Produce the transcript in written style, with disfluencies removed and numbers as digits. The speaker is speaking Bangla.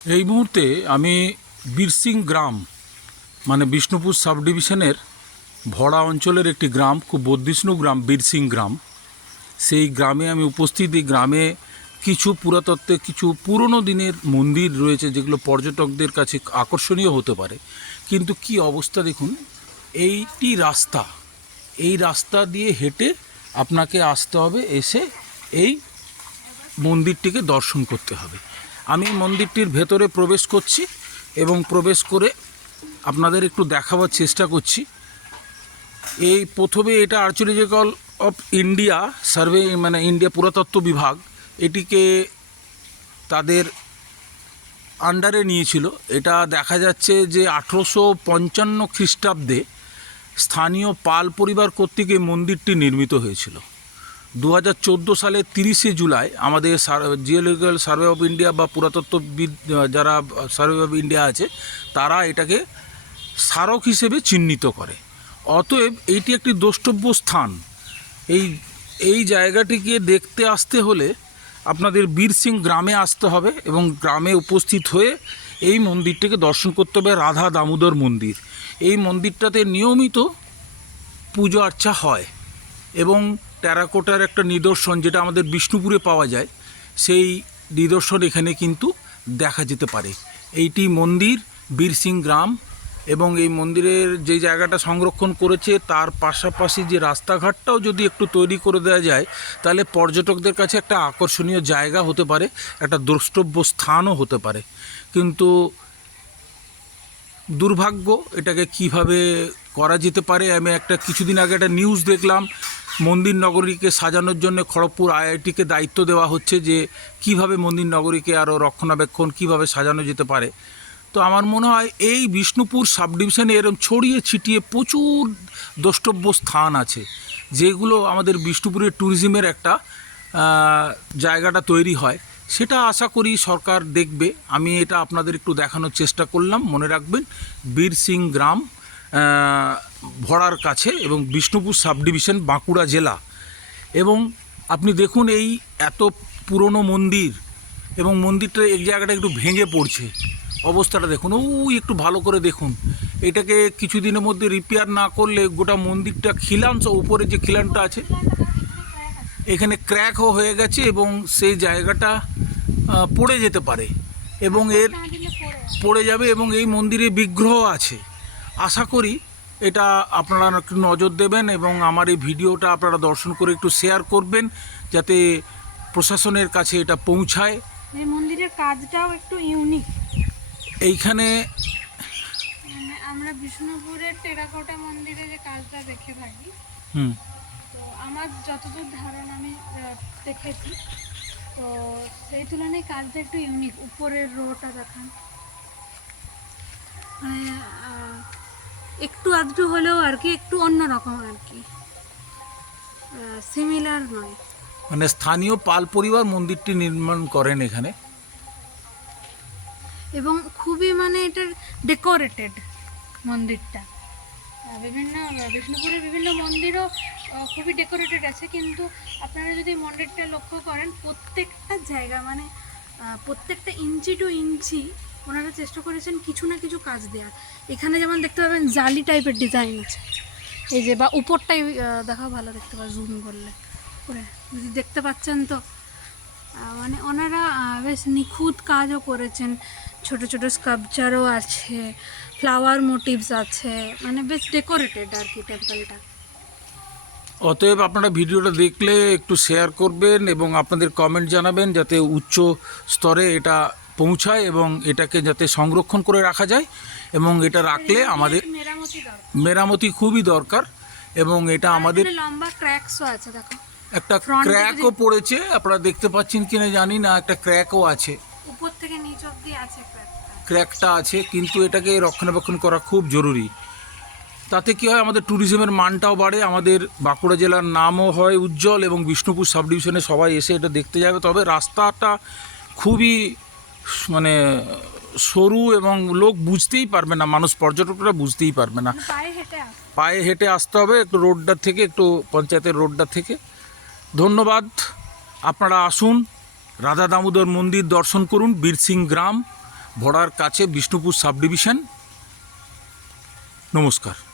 এই মুহূর্তে আমি বীরসিং গ্রাম মানে বিষ্ণুপুর সাব ডিভিশনের ভরা অঞ্চলের একটি গ্রাম, খুব বর্ধিষ্ণু গ্রাম বীরসিং গ্রাম। সেই গ্রামে আমি উপস্থিত। এই গ্রামে কিছু পুরাতত্ত্বের কিছু পুরনো দিনের মন্দির রয়েছে, যেগুলো পর্যটকদের কাছে আকর্ষণীয় হতে পারে। কিন্তু কি অবস্থা দেখুন, এই রাস্তা দিয়ে হেঁটে আপনাকে আসতে হবে, এসে এই মন্দিরটিকে দর্শন করতে হবে। আমি মন্দিরটির ভেতরে প্রবেশ করছি এবং প্রবেশ করে আপনাদের একটু দেখাবার চেষ্টা করছি। এই প্রথমে এটা আর্কিওলজিক্যাল অফ ইন্ডিয়া সার্ভে মানে ইন্ডিয়া পুরাতত্ত্ব বিভাগ এটিকে তাদের আন্ডারে নিয়েছিল। এটা দেখা যাচ্ছে যে 1855 খ্রিস্টাব্দে স্থানীয় পাল পরিবার কর্তৃক এই মন্দিরটি নির্মিত হয়েছিল। 2014 সালের 30শে জুলাই আমাদের জিওলজিক্যাল সার্ভে অফ ইন্ডিয়া বা পুরাতত্ত্ববিদ যারা সার্ভে অফ ইন্ডিয়া আছে, তারা এটাকে স্মারক হিসেবে চিহ্নিত করে। অতএব এইটি একটি দ্রষ্টব্য স্থান। এই জায়গাটিকে দেখতে আসতে হলে আপনাদের বীরসিং গ্রামে আসতে হবে এবং গ্রামে উপস্থিত হয়ে এই মন্দিরটিকে দর্শন করতে হবে। রাধা দামোদর মন্দির। এই মন্দিরটাতে নিয়মিত পুজো আর্চা হয় এবং টেরাকোটার একটা নিদর্শন, যেটা আমাদের বিষ্ণুপুরে পাওয়া যায়, সেই নিদর্শন এখানে কিন্তু দেখা যেতে পারে। এইটি মন্দির বীরসিং গ্রাম, এবং এই মন্দিরের যে জায়গাটা সংরক্ষণ করেছে তার পাশাপাশি যে রাস্তাঘাটটাও যদি একটু তৈরি করে দেওয়া যায়, তাহলে পর্যটকদের কাছে একটা আকর্ষণীয় জায়গা হতে পারে, একটা দ্রষ্টব্য স্থানও হতে পারে। কিন্তু দুর্ভাগ্য, এটাকে কিভাবে করা যেতে পারে। আমি কিছুদিন আগে একটা নিউজ দেখলাম, মন্দির নগরীকে সাজানোর জন্য খড়গপুর আইআইটিকে দায়িত্ব দেওয়া হচ্ছে যে কিভাবে মন্দির নগরীকে আরও রক্ষণাবেক্ষণ কিভাবে সাজানো যেতে পারে। তো আমার মনে হয় এই বিষ্ণুপুর সাব ডিভিশনে এরকম ছড়িয়ে ছিটিয়ে প্রচুর দ্রষ্টব্য স্থান আছে, যেগুলো আমাদের বিষ্ণুপুরের ট্যুরিজমের একটা জায়গাটা তৈরি হয়। সেটা আশা করি সরকার দেখবে। আমি এটা আপনাদের একটু দেখানোর চেষ্টা করলাম। মনে রাখবেন, বীরসিং গ্রাম ভরার কাছে এবং বিষ্ণুপুর সাব ডিভিশন, বাঁকুড়া জেলা। এবং আপনি দেখুন এই এত পুরনো মন্দির, এবং মন্দিরটা এক জায়গাটা একটু ভেঙে পড়ছে, অবস্থাটা দেখুন। ওই একটু ভালো করে দেখুন। এটাকে কিছুদিনের মধ্যে রিপেয়ার না করলে গোটা মন্দিরটা খিলান, উপরে যে খিলানটা আছে এখানে ক্র্যাকও হয়ে গেছে এবং সেই জায়গাটা পড়ে যেতে পারে এবং পড়ে যাবে। এবং এই মন্দিরে বিগ্রহ আছে। আশা করি এটা আপনারা একটু নজর দেবেন এবং আমার এই ভিডিওটা আপনারা দর্শন করে একটু শেয়ার করবেন, যাতে প্রশাসনের কাছে এটা পৌঁছায়। এই মন্দিরের কাজটাও একটু ইউনিক। এইখানে আমরা বিষ্ণুপুরের টেরাকোটা মন্দিরে যে কাজটা দেখে থাকি, তো আমার যতদূর ধারণা আমি দেখেছি, তো সেই তুলনায় কাজটা একটু ইউনিক। উপরের রোটা দেখান, মানে একটু আধটু হলেও আর কি একটু অন্যরকম আর কি, সিমিলার নয়। মানে স্থানীয় পাল পরিবার মন্দিরটি নির্মাণ করেন এখানে, এবং খুবই মানে এটার ডেকোরেটেড মন্দিরটা। বিভিন্ন বিষ্ণুপুরের বিভিন্ন মন্দিরও খুবই ডেকোরেটেড আছে, কিন্তু আপনারা যদি মন্দিরটা লক্ষ্য করেন, প্রত্যেকটা জায়গা মানে প্রত্যেকটা ইঞ্চি টু ইঞ্চি ওনারা চেষ্টা করেছেন কিছু না কিছু কাজ দেওয়ার। এখানে যেমন দেখতে পাবেন জালি টাইপের ডিজাইন আছে, এই যে, বা উপরটাই দেখাও ভালো দেখতে পাবে জুম করলে করে, যদি দেখতে পাচ্ছেন তো। মানে ওনারা বেশ নিখুঁত কাজও করেছেন, ছোট ছোট স্কাল্পচারও আছে, ফ্লাওয়ার মোটিভস আছে, মানে বেশ ডেকোরেটেড আর কি টেম্পলটা। অতএব আপনারা ভিডিওটা দেখলে একটু শেয়ার করবেন এবং আপনাদের কমেন্ট জানাবেন, যাতে উচ্চ স্তরে এটা পৌঁছায় এবং এটাকে যাতে সংরক্ষণ করে রাখা যায়। এবং এটা রাখলে আমাদের মেরামতি খুবই দরকার। এবং এটা আমাদের লম্বা ক্র্যাকসও আছে, দেখো একটা ক্র্যাকও পড়েছে, আপনারা দেখতে পাচ্ছেন কিনা জানি না, একটা ক্র্যাকও আছে, উপর থেকে নিচ অবধি আছে ক্র্যাকটা আছে। কিন্তু এটাকে রক্ষণাবেক্ষণ করা খুব জরুরি। তাতে কী হয়, আমাদের ট্যুরিজমের মানটাও বাড়ে, আমাদের বাঁকুড়া জেলার নামও হয় উজ্জ্বল, এবং বিষ্ণুপুর সাব ডিভিশনে সবাই এসে এটা দেখতে যাবে। তবে রাস্তাটা খুবই মানে সরু এবং লোক বুঝতেই পারবে না, মানুষ পর্যটকরা বুঝতেই পারবে না। পায়ে হেঁটে আসতে হবে একটু রোডটা থেকে, একটু পঞ্চায়েতের রোডটা থেকে। ধন্যবাদ। আপনারা আসুন, রাধা দামোদর মন্দির দর্শন করুন, বীরসিং গ্রাম, ভরার কাছে বিষ্ণুপুর সাব ডিভিশন। নমস্কার।